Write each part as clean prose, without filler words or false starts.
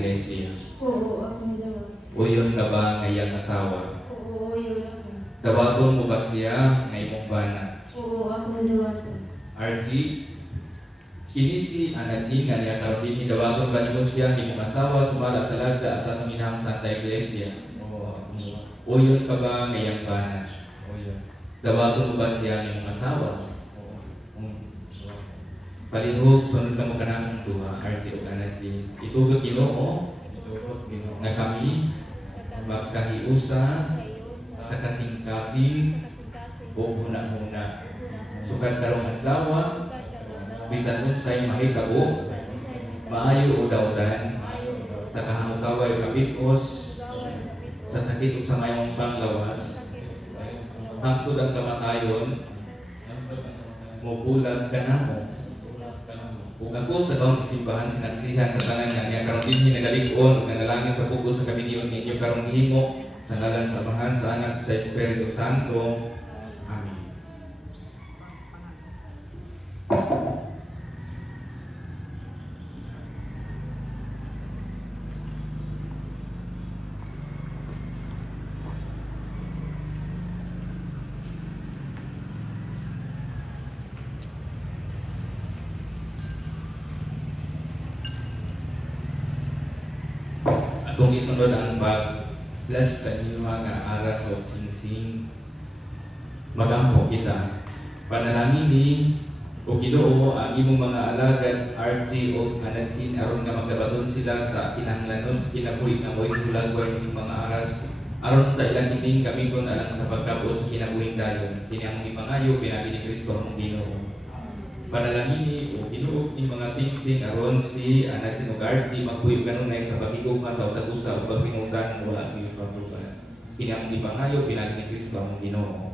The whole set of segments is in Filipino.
iglesia? Oo, akong dawat. Uyon ka ba ngayang asawa? Oo, yun ako. Dawaton mo ba siya ng imong bana? Oo, akong dawat. RG, kini si Anajin nga niya karon dinhi dawaton ba nimo siya imong asawa sumala sa lagda sa Panginoong Santa Iglesia? Oo, Uyon ka ba ngayang bana? yun. Dawaton mo ba siya imong asawa? Oo. Palihog, sunod ka mo ka ng duha, RG o Anajin. Itubot Ginoo Itubot, Ginoo. na kami magkahiusa sa kasing-kasing o huna-huna. Sugad karong adlaw, bisan unsay mahitabo, maayo o daudan, sa kahamukaway kapit-os, sa sakit ug sa mayong panglawas, hangtod ang kamatayon, mubulag ka namo. Ug ako sa kaong simbahan sinaksihan sa tanan nga niya karon dinhi nagalig-on ug nanalangin sa pugo sa kabiniyon ninyo karong gihimo sa ngalan sa Amahan, sa Anak, sa Espiritu Santo. Amen. Atong isunod ang bless kanyo nga aras o singsing. Magampo kita. Panalangin ni o Ginoo ang imong mga alagad RG o Anajin aron nga magdabaton sila sa kinahanglanon sa kinabuhi nga mo'y hulagway ng mga aras aron ta ilang kining kami ko na lang sa pagkabot sa kinabuhing dayon. Kini ang ipangayo pinagi ni Kristo ang Ginoo. Panalangin ni o Ginoo ni mga singsing aron si Anajin o RG magpuyo kanunay sa pagigugma sa usag-usa o pagpingutan wala sa pagtukan. Kini ang ipangayo pinagi ni Kristo ang Ginoo.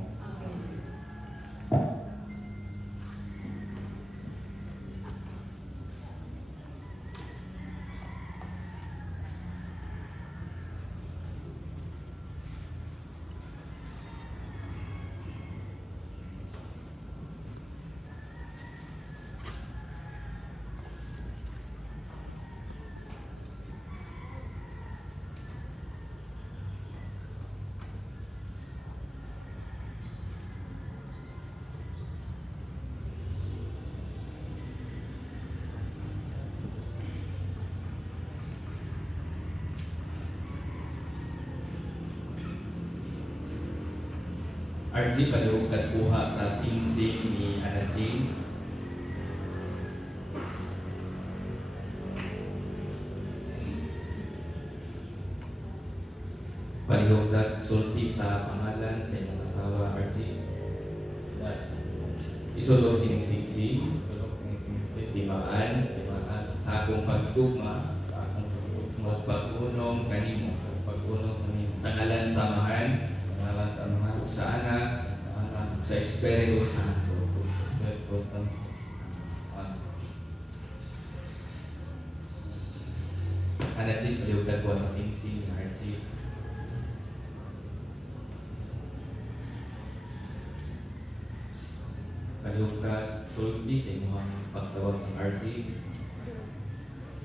RG palihog kuha sa singsing ni Anajin. Palihog sulti sa pangalan sa inyong asawa RG. Isulog kining singsing. Timaan sa akong pagtugma o pag-unom kanimo. Sa ngalan sa Amahan, sa Anak, sa Espiritu Santo. Anajin palihog kuha sa singsing ni RG. Palihog sulti sa inyong pagtawag ng RG.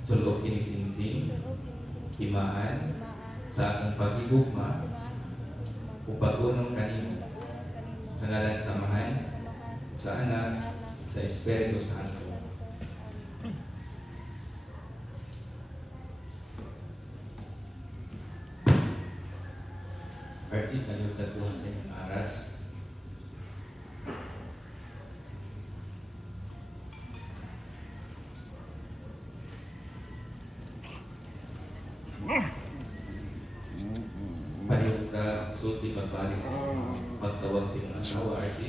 Sulog kining singsing. Timaan sa akong pagigugma o pag-unom kanimo. Sa ngalan sa Amahan, sa Anak, sa Espiritu Santo. RG palihog kuha sa inyong aras. Palihog sulti pagbalik sa pagtawag sa inyong asawa RG.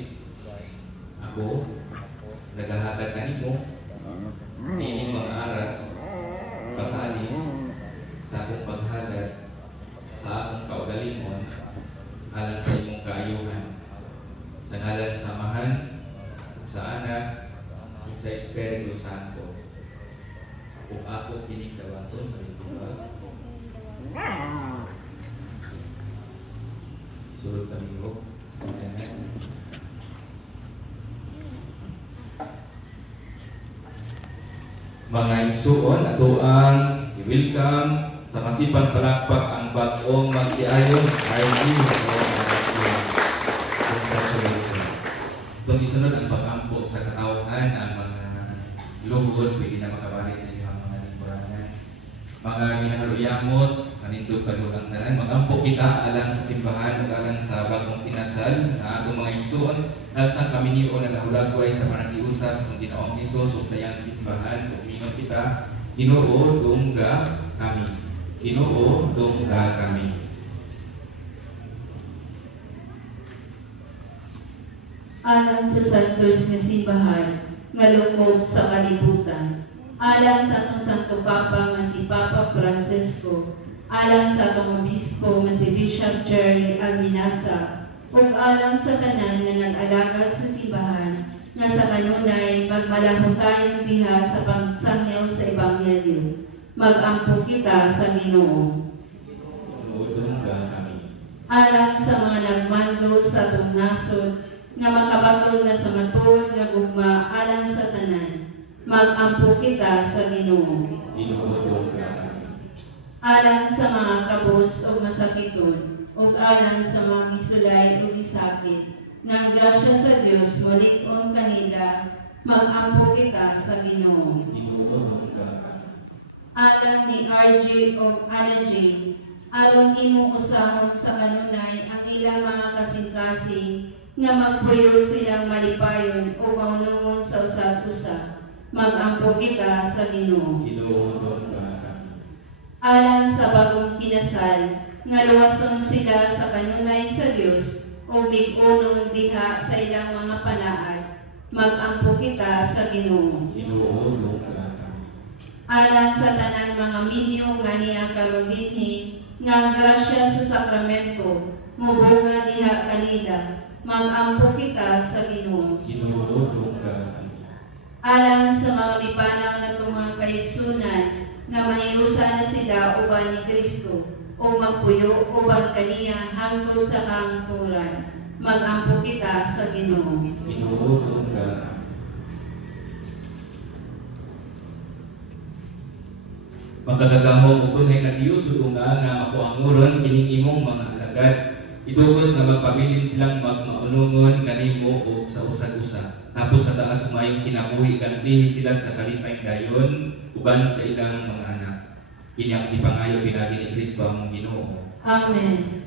Ako naghahatag kanimo ining mga aras pasali sa akong paghatag sa akong kaugalingon alang sa imong kaayuhan. Sa ngalan sa Amahan, sa Anak, ug sa Espiritu Santo. Kung ako kining dawaton, sulod kami ko. Mga igsuon, ato ang I-welcome sa masipag palakpak ang bagong magtiayon RG. Congratulations. Itong isunod ang pag-ampo sa katauhan, ang mga lugod, pwede na makabalik sa inyo ang mga lingkurangan. Mga minahaluyamot, manindog kalugang tanan, mag-ampo kita alang sa simbahan, alang sa bagong tinasal, na atong mga igsoon, at sa kami niyo nagahulagway sa panagiusas kung Ginoong Hesus o sa iyang simbahan, tumingon kita, Ginoo dungga kami. Ginoo dungga kami. Alang sa santos nga simbahan, nga lukog sa kalibutan. Alang sa atong Santo Papa nga si Papa Francisco, alang sa atong obispo nga si Bishop Jerry Alminasa, ug alang sa tanan nga nag-alagad sa simbahan, nga sa kanunay magmalahon tayong diha sa pagsangyaw sa Ebanghelyo. Mag-ampo kita sa Ginoo. Alang sa mga nagmando sa atong nasod, nga makabatol na sa matuod nga gugma alang sa tanan, mag-ampo kita sa Ginoo. Alang sa mga kabos o masakiton, o alang sa mga gisulay o gisakit, ng grasya sa Diyos molik-on kanila, mag-ampo kita sa Ginoo. Alang ni RG o Ana Jane, aron imong usahon sa kanunay ang ilang mga kasing-kasing, nga magpuyo silang malipayon o maunungon sa usat-usa, mag-ampo kita sa Ginoo. Alang sa bagong kinasal, nga luwason sila sa kanunay sa Dios o lig-unong diha sa ilang mga panaad, mag-ampo kita sa Ginoo. Alang sa tanan mga minyo nga niya karon dinhi, nga grasya sa sakramento, mubunga diha kanila, mag-ampo kita sa Ginoo. Alang sa mga mipanaw na itong mga kaigsunan, nga mahiusa na sila uban ni Kristo, o magpuyo uban kaniya hangtod sa kahangturan, mag-ampo kita sa Ginoo. Magkagagamong upunay na Diyos, nga makuanguron kining imong mga alagad, itugod na magpabilin silang magmaunungon kanimo o sa usag-usa. Tapos sa taas umayong kinabuhi kandihi sila sa kalipay dayon uban sa ilang mga anak. Kini ang ipangayo pinagi ni Kristo ang Ginoo. Amen.